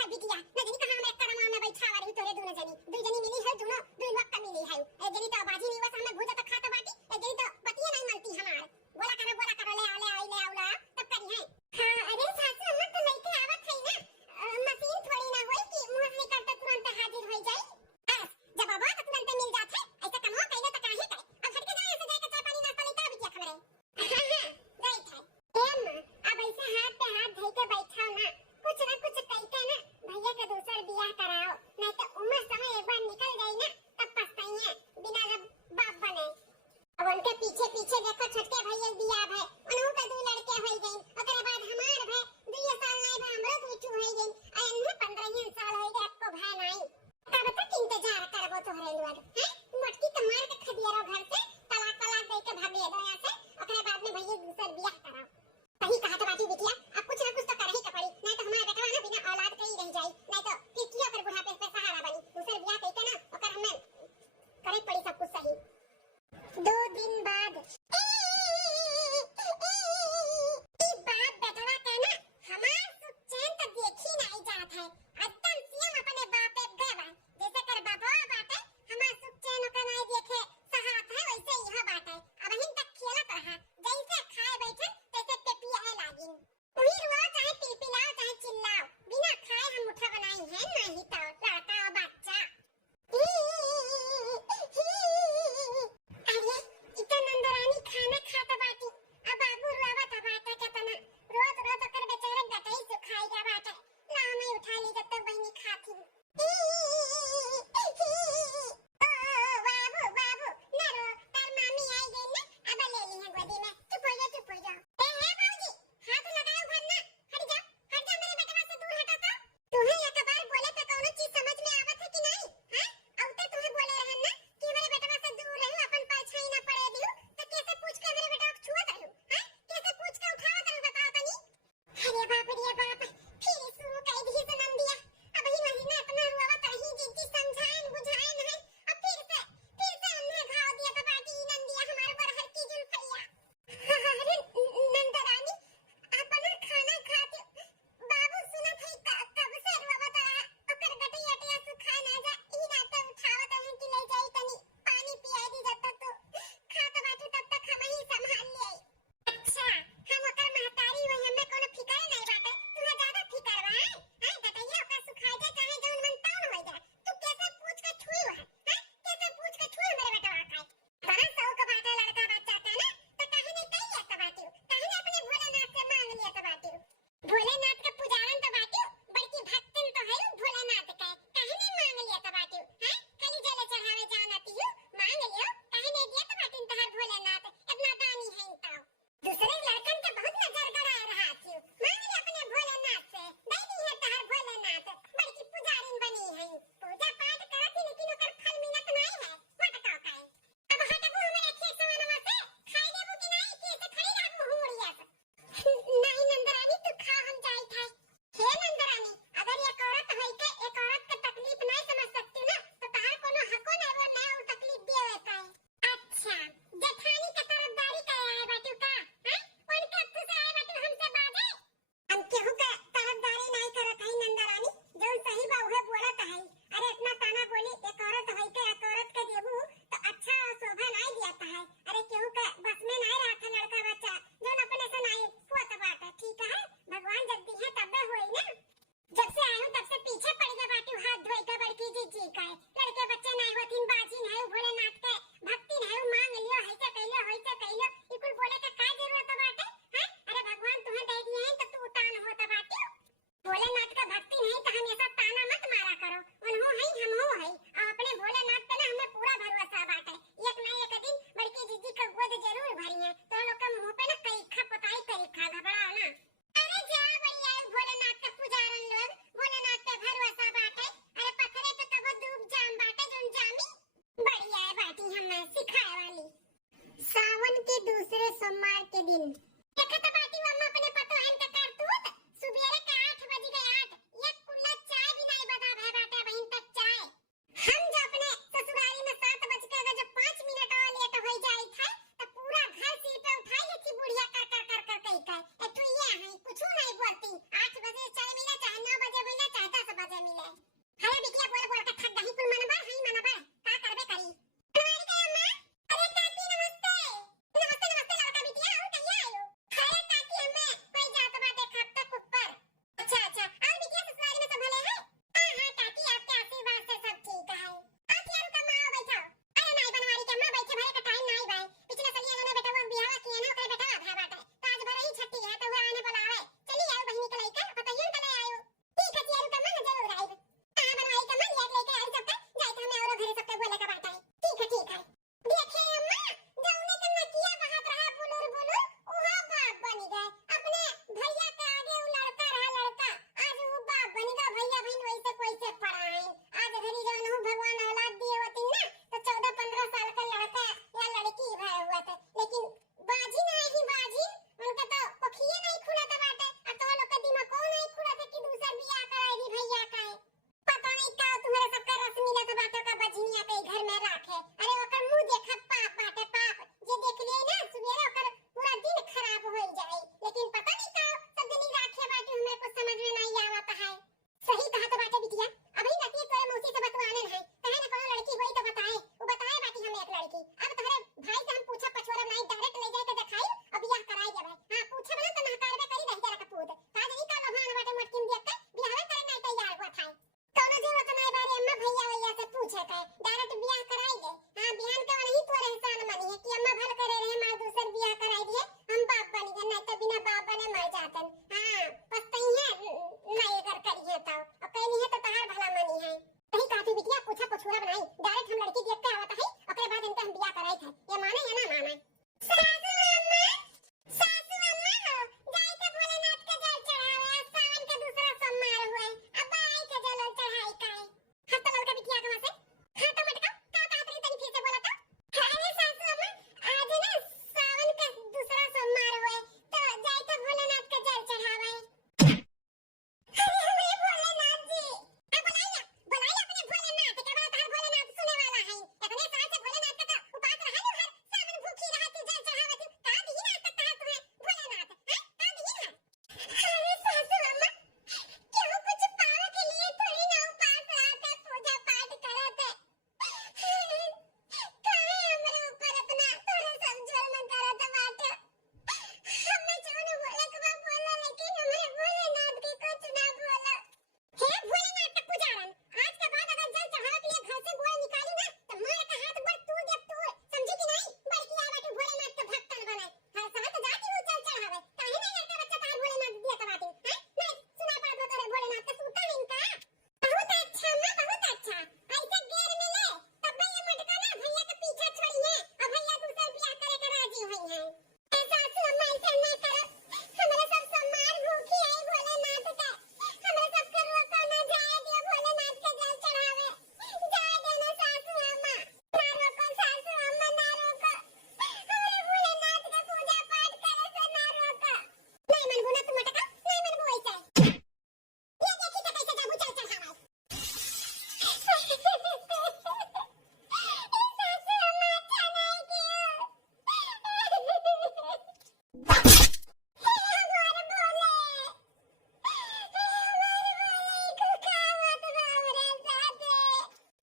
कर बिटिया न जनी कहां में करमा में बैठा वाली तोरे दोनों जनी दू जनी मिली है दोनों दू वक्त का मिली है ए जनी तो बाजी नहीं वस हमें भूजा तो खाता बाटी ए जनी तो पतिया नहीं मानती हमार बोला करो ले आओ तब करी है। हां अरे सासू हम तो लेके आवत है ना मशीन थोड़ी ना होई कि मुंह से निकलते तुरंत हाजिर हो जाई बस जब बाबा तो तुरंत मिल जात है ऐसा कमवा कइले तो काहे करे अब हट के जाए ऐसे जाके चाय पानी नाश्ता लेके बिटिया खबरे हां राइट है एम अब ऐसे हाथ पे हाथ धइ के बैठाओ ना कुछ कहते ना भैया का दूसरा बियाह कराओ नहीं तो उम्र समय एक बार निकल गई ना तब पछताएंगे बिना जब बाप बने। अब उनके पीछे पीछे देखो छोटे भैया बियाह है उन्हों का दो लड़के हो गए ओकरे बाद हमार भाई 2 साल नहीं भाई हमरो दूचू हो गए अन्ने 15 साल हो गए आपको भाई नहीं तब तक इंतजार करबो तोहरे लोग हैं मटकी तो मार के खदियारो घर से तलाक दे के भागे दो यहां से ओकरे बाद में भैया दूसरा बियाह कराओ सही कहा तो बाटी बिटिया अब कुछ ना कुछ तो कर ही पड़ी नहीं तो हमारा बेटा ना बिना औलाद के ही रह जाए नहीं तो फिर किया कर बुढ़ापे पे सहारा बनी दूसरे बियाह कहते ना ओकर हमें करे पड़ी सब कुछ सही। 2 दिन बाद ई बात बेटवा कहना हमार सुख चैन तो देखी नहीं जात है एकदम सीएम अपने बाप पे गवा जैसे कर बाबा बाटे हमार सुख चैन का नहीं देखे सहात है वैसे यह बात है अब हिन तक खेलत रहा जैसे खाए बैठे तैसे पेपिया है लागिन उही रुआ चाहे पिलपिलाओ चाहे चिल्लाओ बिना खाए हम उठा बनाई है नहीं तो लड़का और बच्चा अरे इतना नंदरानी खाना खाता बाटी अब बाबू रुआवत बाटा केतना रोज कर बेचारे गटई सुखाई बाटा ला मैं उठा ली जब तक बहनी खाती बाबू ना रो तार मामी आई गई ना अब ले ली है गोदी में चुप हो जा ए है बाबूजी हाथ लगाओ भरना हट जा मेरे बेटवा से दूर हटा तो तुम्हें एक बार बोले पे कौनो चीज समझ में आवत है कि नहीं हां अब तो तुम्हें बोले रहन ना कि मेरे बेटवा से दूर रहो अपन परछाई ना पड़े दियो तो कैसे पूछ के मेरे बेटा को छुआ करूं हां कैसे पूछ के उठावा करूं बताओ तनी अरे बाप फिर शुरू कर दी सनम दिया अब ही नहीं ना अपना रुआवा तो ही जिद्दी समझाएं बुझाएं नहीं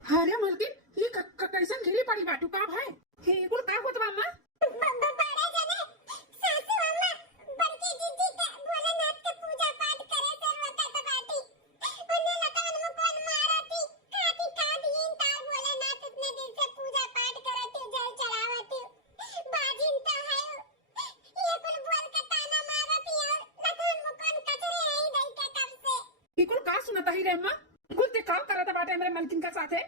अरे मलकिन ये कैसन घिरी पड़ी बाटू का भाई ये कुल का होत बा अम्मा बड़े जने सासू अम्मा बड़की जीजी के भोलेनाथ के पूजा पाठ करे से रोकत बाटी उन्हें लतान में कौन मारती खाती का दिन तार भोलेनाथ इतने दिन से पूजा पाठ करती जल चढ़ावती बाजिन तो है ये कुल बोल के ताना मारती और लतान में कौन कचरे आई दई के कब से ये कुल का सुनता ही रे अम्मा कुल ते काम करत बाटे मेरे मलकिन का साथे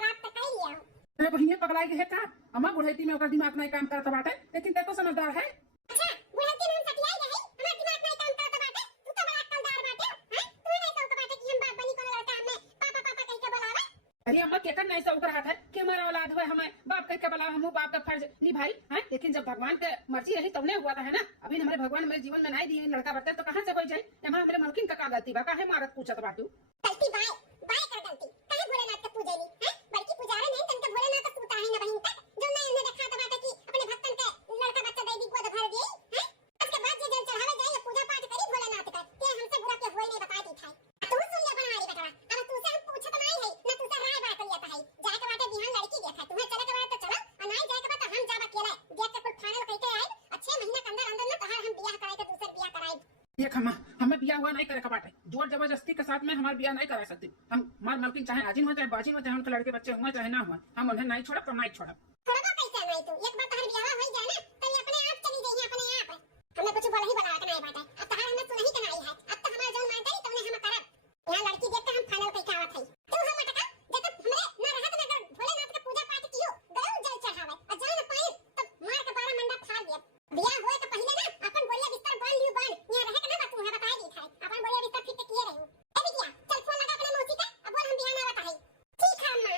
मेरे बहिनी पगलाई के है का अम्मा बुढ़ैती में ओकर दिमाग नहीं काम करत बाटे लेकिन ते तो समझदार है अच्छा बुढ़ती में हम सटियाई रही हमार दिमाग नहीं काम करत बाटे तू तो बड़ा अक्लदार बाटे हैं तू नहीं कहत बाटे कि हम बाप बनी कोनो लड़का हमें पापा पापा कह के बुलावे अरे अम्मा केकर नहीं से ओकर हाथ है कि हमारा औलाद है हमें बाप कह के बुलावे हम बाप का फर्ज निभाई हैं लेकिन जब भगवान के मर्जी रही तब नहीं हुआ था है ना अभी हमारे भगवान मेरे जीवन में नहीं दिए लड़का बच्चा तो कहां से हो जाए हमारे मेरे मलकिन का गलती बा काहे मारत पूछत बाटू गलती बाय बाय कर गलती काहे भोलेनाथ के पूजेली हैं बल्कि पुजारी नहीं तनके भोलेनाथ तो सूता है ना बहिन तक जो मैं उन्हें देखा तो बाटे कि अपने भक्तन के लड़का बच्चा दे दी गोद भर दी हैं उसके बाद जे जल चढ़ावे जाए पूजा पाठ करी भोलेनाथ का के हमसे बुरा के होई नहीं बता दी था तू सुन ले बनारी बेटा अब तू से हम पूछत नहीं है ना तू से राय बात करिया है जाए के बाटे बिहान लड़की देखा तुम्हें चले के बाटे तो चलो और नहीं जाए के बाटे हम जाब अकेला देख के कुल फाइनल कह के आए अच्छे महीना के अंदर अंदर ना तहार हम बियाह कराए के दूसर बियाह कराए देख अम्मा हमें बियाह हुआ नहीं करे का बाटे जोर जबरदस्ती के साथ में हमारा बियाह नहीं करा सकती हम हमार मलकिन चाहे आजिन हो चाहे बाजिन हो चाहे उनके लड़के बच्चे हुए चाहे ना हुआ हम उन्हें नहीं छोड़ब तो नहीं छोड़ब थोड़ा कैसे नहीं तू एक बार तहर बियाह हो जाए ना तो ये अपने आप चली जाइए अपने आप हमने कुछ बोला ही बताया कि नहीं बात है अब तहर हमें सुनही के नहीं है अब तो हमारा जोन मानता ही तुमने हम करब यहां लड़की देख के हम फाइनल कह के आवत है तू हम अटका जब हमरे ना रहत ना अगर भोलेनाथ का पूजा पाठ कियो गयो जल चढ़ावे और जान पाए तब मार के 12 मंडा फाड़ दिया बियाह होए के पहले ना अपन बोलिया बिस्तर बांध लियो बांध यहां रहे के ना तू है बताए दी था अपन बोलिया बिस्तर फिट किए रहू ए बिटिया चल फोन लगा अपने मौसी का अब बोल हम बियाह ना बता है ठीक है अम्मा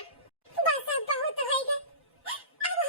बस अब बहुत होएगा अब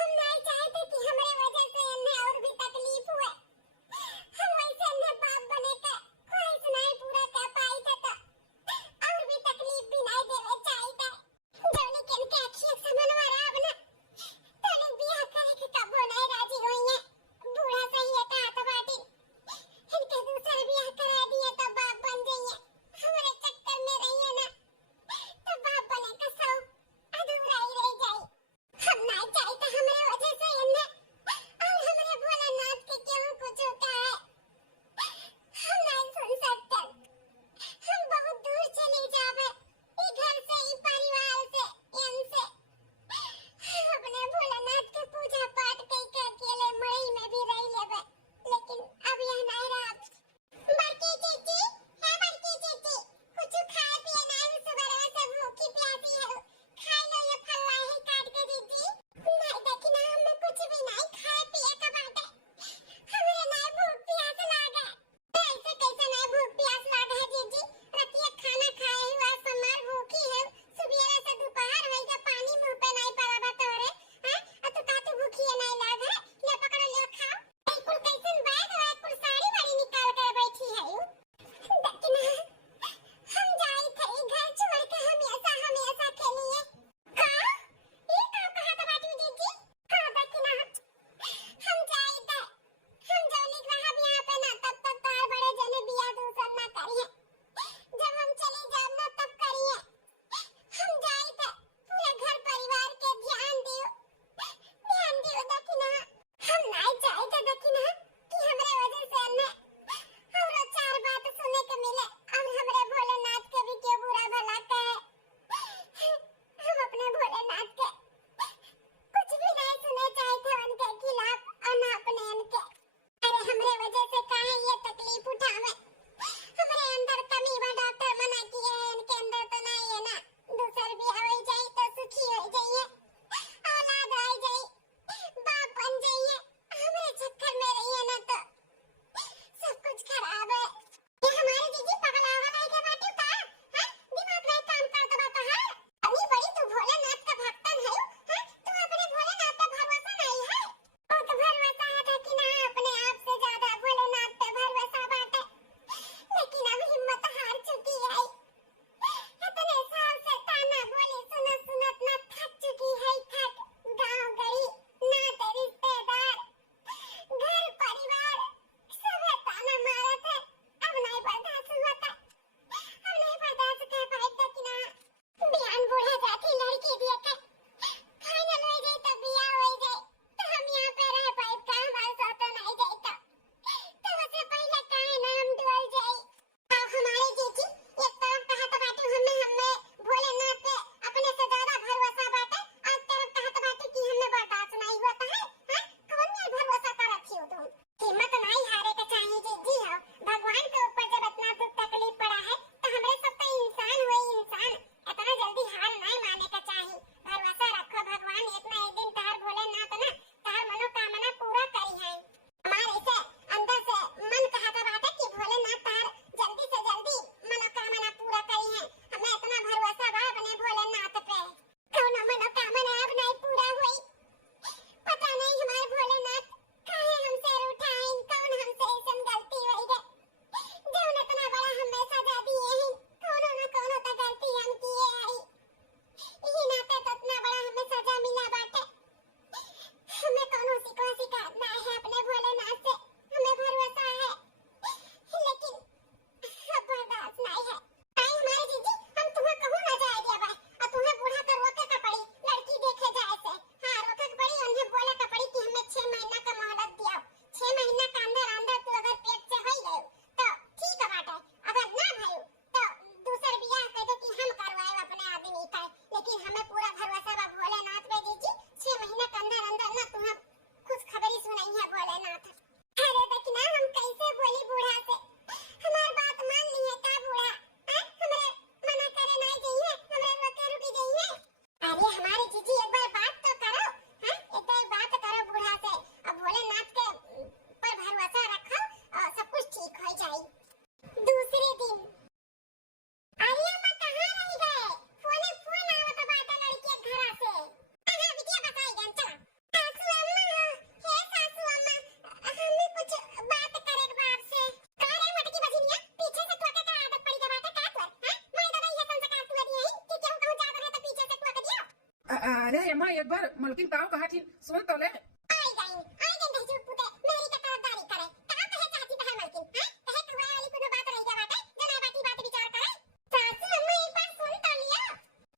अरे अम्मा एक बार मलकिन ताऊ कहा थी सुन तो ले। आई गई दहजू पुते मेरी का तरफदारी करे का कहे चाहती तहर मलकिन हैं कहे हुआ वाली कोनो बात रह गया बाटे जना बाटी बात विचार करे सासू अम्मा एक बार सुन तो लिया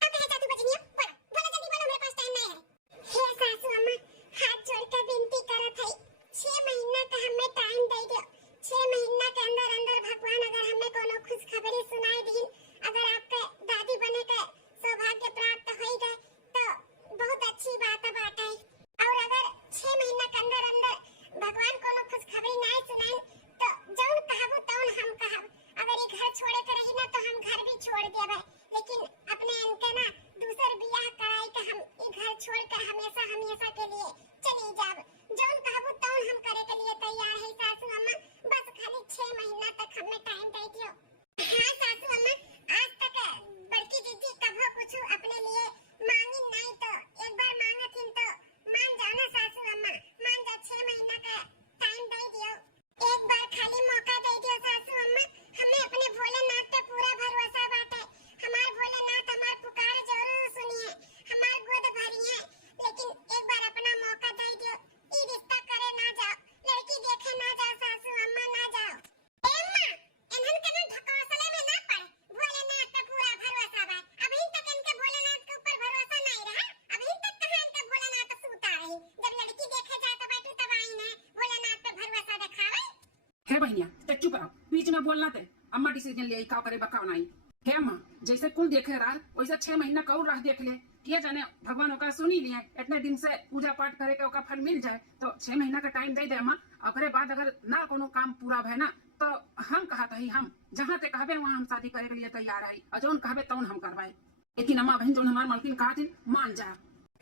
का कहे चाहती बजनिया बोला जल्दी बोला मेरे पास टाइम नहीं है हे सासू अम्मा हाथ जोड़ के विनती करत है 6 महीना का हमें टाइम दे दो 6 महीना के अंदर अंदर भगवान अगर हमें कोनो खुशखबरी सुनाई दी अगर आपके दादी बने के सौभाग्य प्राप्त हो गए तो बहुत अच्छी बात बाटे और अगर 6 महीना के अंदर अंदर भगवान कोनो खुशखबरी नहीं सुनाई तो जौन कहबो तौन हम कहब अगर ये घर छोड़े के रही ना तो हम घर भी छोड़ देबे लेकिन अपने इनके ना दूसर बियाह कराई के हम ये घर छोड़ कर हमेशा हमेशा के लिए चली जाब जौन कहबो तौन हम करे के लिए तैयार है सासू अम्मा बस खाली 6 महीना तक हमें टाइम दे दियो हां सासू अम्मा आज तक बड़की दीदी कभो कुछ अपने लिए मांगी नहीं तो एक बार मांगथिन तो मान जाओ ना सासू अम्मा मान जाओ 6 महीना का टाइम दे दियो एक बार खाली मौका दे दियो सासू अम्मा हमें अपने भोलेनाथ पे पूरा भरोसा बाटे हमार भोलेनाथ हमार पुकार जरूर सुनिए हमार गोद भरिए लेकिन एक बार अपना मौका दे दियो ई रिश्ता करे ना जाओ लड़की देखे ना जाओ सासू अम्मा ना जाओ ए अम्मा एनहन कना ढकोसले में ना पड़े भोलेनाथ पे पूरा भरोसा बा अभी तक इनके भोलेनाथ के ऊपर भरोसा नहीं रहा अभी तक कहां इनके भोलेनाथ सूता रही जब लड़की देखे जाता बैठी तब आई ना भोलेनाथ पे भरोसा दिखावे है बहनिया तो चुप रहो बीच में बोलना थे अम्मा डिसीजन ले का करे बकाव नहीं है अम्मा जैसे कुल देखे रहा वैसे 6 महीना का और राह देख ले किया जाने भगवान ओका सुनी लिए इतने दिन से पूजा पाठ करे के ओका फल मिल जाए तो 6 महीना का टाइम दे दे अम्मा ओकरे बाद अगर ना कोनो काम पूरा भय ना तो हम कहत ही हम जहाँ ते कहबे वहाँ हम शादी करे के लिए तैयार है और जौन कहबे तौन हम करवाए लेकिन अम्मा बहन जौन हमार मलकिन कहा थी मान जा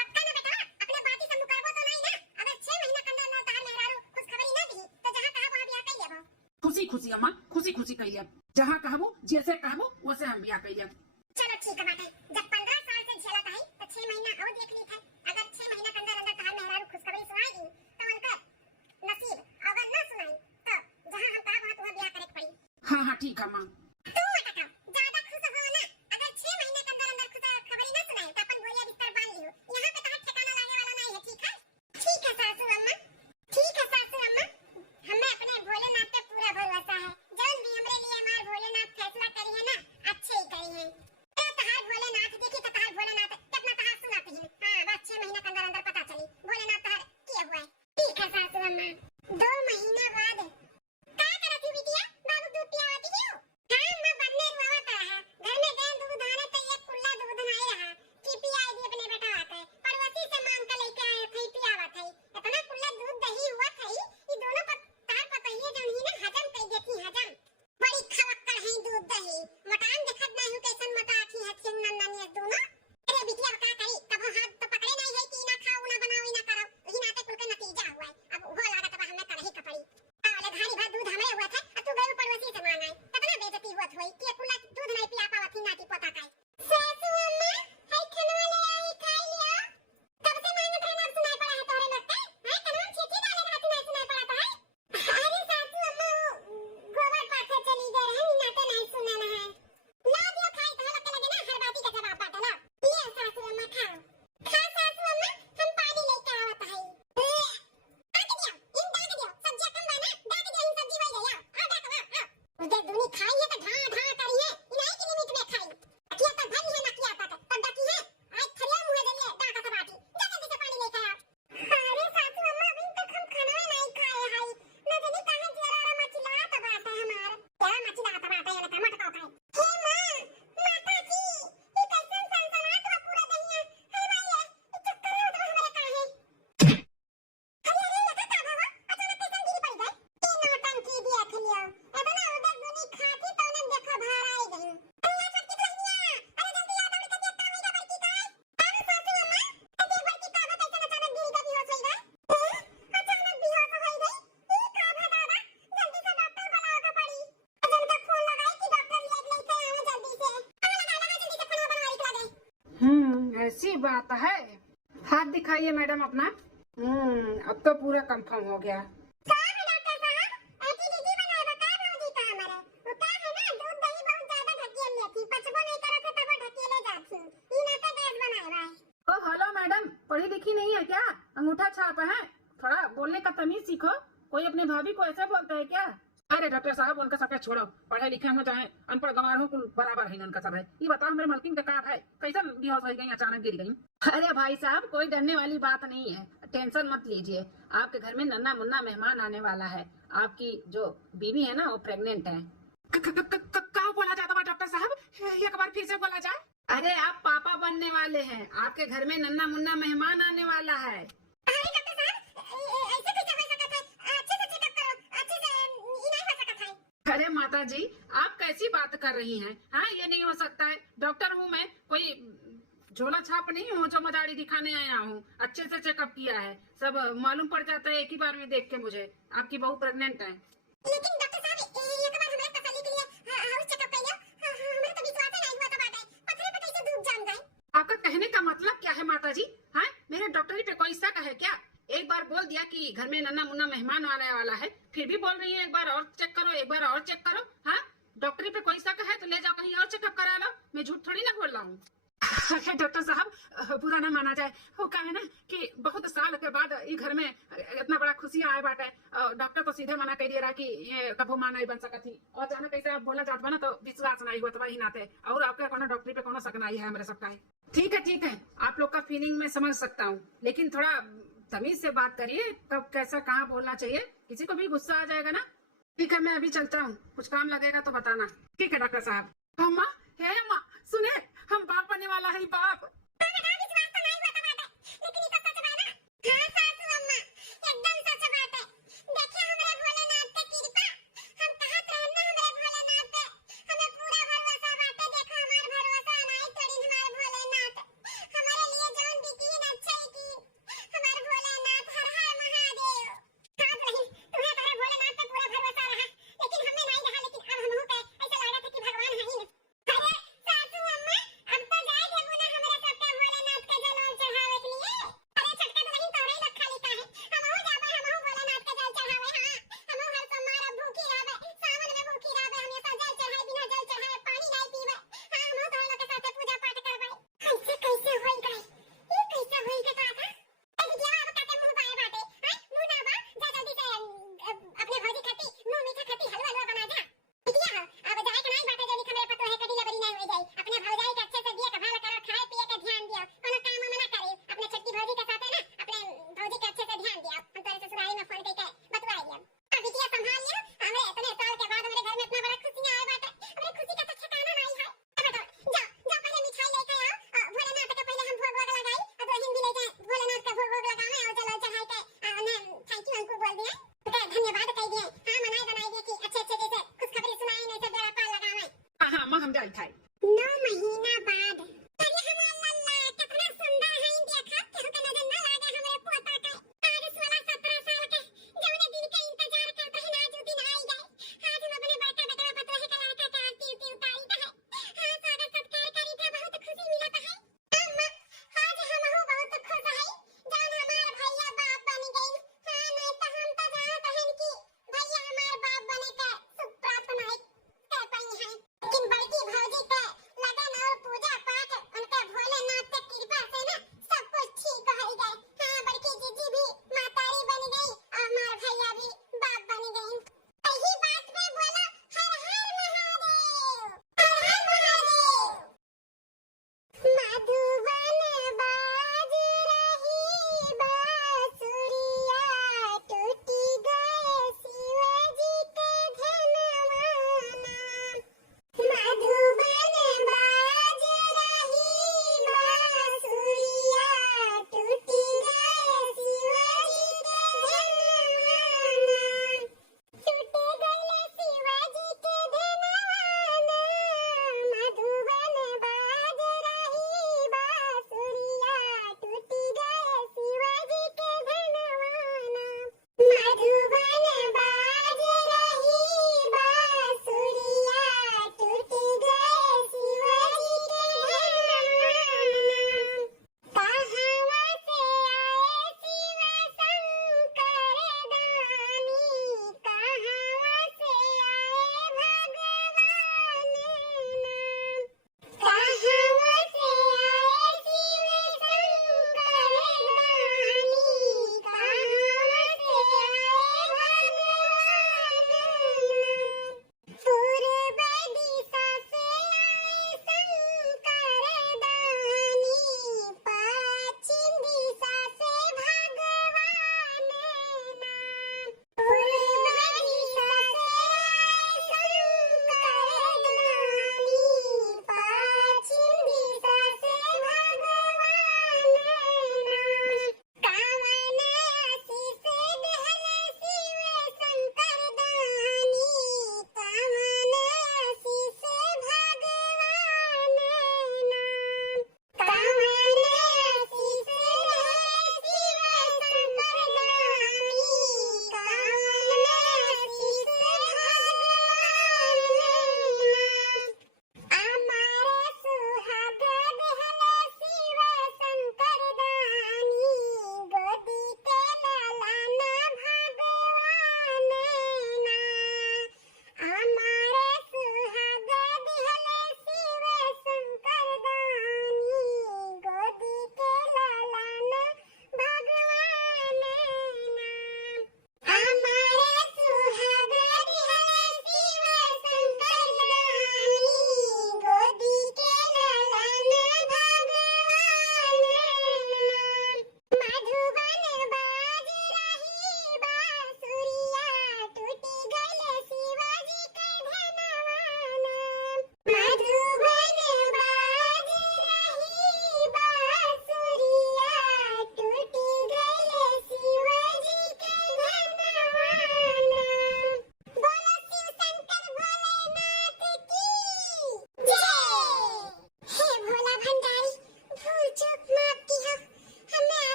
पक्का ना बेटा अपने बाती से मुकरबो तो नहीं ना अगर 6 महीना के अंदर तार मेहरारू कुछ खबरी ना दी तो जहां कहा वहां बियाह कर लेबो खुशी खुशी अम्मा खुशी खुशी कह लिया जहाँ कहबो जैसे कहबो वैसे हम बियाह कर लिया चलो ठीक है बाटे जब 15 साल से झेलत है तो 6 महीना और देख ली था अगर 6 महीना के अंदर अंदर तार मेहरारू खुशखबरी सुनाएगी तो उनका नसीब अगर ना सुनाई तो जहां हम कहा वहां तुम्हें बियाह करे पड़ी हाँ हाँ ठीक है अम्मा तू मत कहो ज्यादा खुश हो ना अगर 6 महीने के अंदर अंदर खुशखबरी ना सुनाई तो अपन बोलिया बिस्तर बांध लियो यहां पे कहां ठिकाना लाने वाला नहीं है ठीक है सासू अम्मा ठीक है सासू अम्मा हमें अपने भोलेनाथ पे पूरा भरोसा है जौन भी हमरे लिए हमार भोलेनाथ फैसला करी है ना अच्छे ही करी है तो तहार भोलेनाथ देखी तो तहार भोलेनाथ कितना तहार सुनाती है हां बस 6 महीना के अंदर अंदर पता चली भोलेनाथ तहार किया हुआ है ठीक है सासू अम्मा 2 महीना बाद का करती बिटिया बाबू दूध पियावती क्यों हां मैं बनने रुआवत रहा घर में गए दूध आने तो एक कुल्ला दूध नहीं रहा की पियाई दी अपने बेटा आते पड़ोसी से मांग के लेके आए थे पियावत है इतना कुल्ला दूध दही हुआ था ये दोनों पर तार पतइए जन ही ना हजम कर देती हजम बड़ी खवक्कड़ है दूध दही मकान देखत नहीं हूं कैसन मता आखी है थिन नन्नी दोनों अरे बिटिया का करी कब हाथ तो पकड़े नहीं है कि ना खाओ ना बनाओ ना करो वही नाते कुल का नतीजा हुआ है अब वो लागत अब हमें करही कपड़ी आले धारी भर दूध हमरे हुआ था अब तू गए पड़ोसी से मांगा कितना बेइज्जती हुआ थोई कि कुल्ला दूध नहीं पिया पावत थी नाती पोता का सासू अम्मा है खनवा ले आई खाई लिया कब से मांगत रहना सुनाई पड़ा है तोरे लगता है कनवा छेती डाले रहती नहीं सुनाई पड़ा तो है अरे सासू अम्मा गोबर पाथे चली गए हैं नाते नहीं सुना ना है ला दियो खाई तो लगे लगे ना हर बात का जवाब बाटे ला ले सासू अम्मा खाओ खा सासू अम्मा हम पानी लेके आवत है डाक दियो इन डाक दियो सब्जी कम बना डाक दियो इन सब्जी वही ले आओ डाक आओ उधर दूनी खाई है तो ढा ढा करिए इनाई की लिमिट में खाई अकिया तो भरी है ना किया तब डाकी है आज खरिया मुंह दे ले डाका तो बाटी जा जल्दी से पानी लेके आओ अरे सासू अम्मा अभी तक हम खाना नहीं खाए है न जाने कहां जरा मचला तो बात है हमार क्या मचला तो बात है ना टमाटर का है हे मां माता जी ये कैसन सनसनाहट हुआ पूरा दुनिया हे भैया ये चक्कर हो तो हमारे का है अरे अरे लगा का भावा अचानक कैसन गिरी पड़ गए ये नौटंकी दिया खलियो इतना उधर दुनी खाती तो ने देखो बाहर आई गई अरे छोटी बहनिया अरे जल्दी आ दौड़ के देखता मेरा बड़की का अरे सासू अम्मा अरे बड़की का कैसन अचानक गिरी का बेहोश हो गई अचानक बेहोश हो गई ये का भा दादा जल्दी से डॉक्टर बुलाओ का पड़ी अजन तक फोन लगाई कि डॉक्टर लेके आवे जल्दी से लगा जल्दी से फोन बनवा लगे ऐसी बात है हाथ दिखाइए मैडम अपना अब तो पूरा कंफर्म हो गया डॉक्टर साहब ऐसी दीदी बनाए बता भौजी का हमारे वो क्या है ना दूध दही बहुत ज्यादा ढकेल लेती पचबो नहीं करत है तब ढकेले जाती ई ना तो गैस बनाए भाई ओ हेलो पढ़ी लिखी नहीं है क्या? अंगूठा छाप है, थोड़ा बोलने का तमीज सीखो। कोई अपने भाभी को ऐसे बोलता है क्या? अरे डॉक्टर साहब, उनका सबका छोड़ो, पढ़े लिखे हो चाहे अनपढ़ गंवार हो, कुल बराबर है उनका सब है। ये बताओ मेरे मलकिन का का है, कैसा बेहोश हो गई, अचानक गिर गई? अरे भाई साहब, कोई डरने वाली बात नहीं है, टेंशन मत लीजिए। आपके घर में नन्ना मुन्ना मेहमान आने वाला है। आपकी जो बीवी है ना, वो प्रेग्नेंट है। क्या बोला जाता है डॉक्टर साहब? एक बार फिर से बोला जाए। अरे आप पापा बनने वाले हैं, आपके घर में नन्ना मुन्ना मेहमान आने वाला है। अरे डॉक्टर साहब, ऐसे कैसे हो सकता है? अच्छे से चेकअप करो, अच्छे से ये नहीं हो सकता है। अरे माता जी, आप कैसी बात कर रही हैं? हाँ, ये नहीं हो सकता है। डॉक्टर हूँ मैं, कोई झोला छाप नहीं हूँ जो मदारी दिखाने आया हूँ। अच्छे से चेकअप किया है, सब मालूम पड़ जाता है एक ही बार में देख के मुझे। आपकी बहू प्रेग्नेंट है। लेकिन डॉक्टर साहब, एक बार हमारे तसल्ली के लिए हाउस चेकअप कर लिया। हमें तो विश्वास ही नहीं हुआ था बात है, पत्थर पे कैसे डूब जान गए। आपका कहने का मतलब क्या है माता जी? हाँ, मेरे डॉक्टरी पे कोई शक है क्या? एक बार बोल दिया कि घर में नन्ना मुन्ना मेहमान आने वाला है, फिर भी बोल रही है एक बार और चेक करो, एक बार और चेक करो। हाँ, डॉक्टरी पे कोई शक है तो ले जाओ कहीं और चेकअप करा लो। मैं झूठ थोड़ी ना बोल रहा हूँ। डॉक्टर साहब, बुरा ना माना जाए, वो क्या है ना कि बहुत साल के बाद ये घर में इतना बड़ा खुशियां आए बाटे। डॉक्टर तो सीधे मना कर दिया रहा कि ये कभू मां नहीं बन सका थी, और अचानक कैसे आप बोला जाता ना तो विश्वास नहीं हुआ, तो वही नाते। और आपका कोनो डॉक्टरी पे कोनो शक नहीं है, मेरे सबका है। ठीक है ठीक है, आप लोग का फीलिंग मैं समझ सकता हूँ, लेकिन थोड़ा तमीज से बात करिए, कब कैसा कहाँ बोलना चाहिए। किसी को भी गुस्सा आ जाएगा ना। ठीक है, मैं अभी चलता हूँ, कुछ काम लगेगा तो बताना। ठीक है डॉक्टर साहब। अम्मा, हे अम्मा, सुने, हम बाप बनने वाला है, बाप।